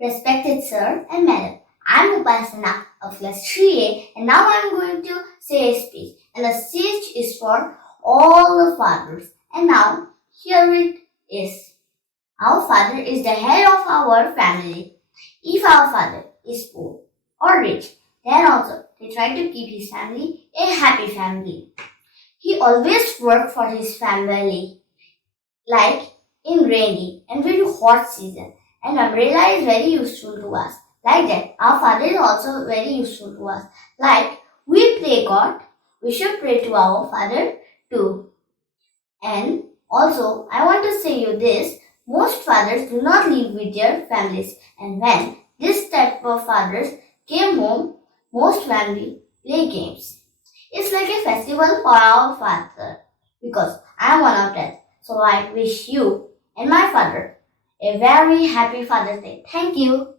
Respected sir and madam, I am Upasana of class 3A and now I am going to say a speech. And the speech is for all the fathers. And now here it is. Our father is the head of our family. If our father is poor or rich, then also they try to keep his family a happy family. He always worked for his family, like in rainy and very hot season. And umbrella is very useful to us. Like that, our father is also very useful to us. Like we pray God, we should pray to our father too. And also, I want to say you this, most fathers do not live with their families. And when this type of fathers came home, most family play games. It's like a festival for our father because I am one of them. So I wish you and my father a very happy Father's Day. Thank you.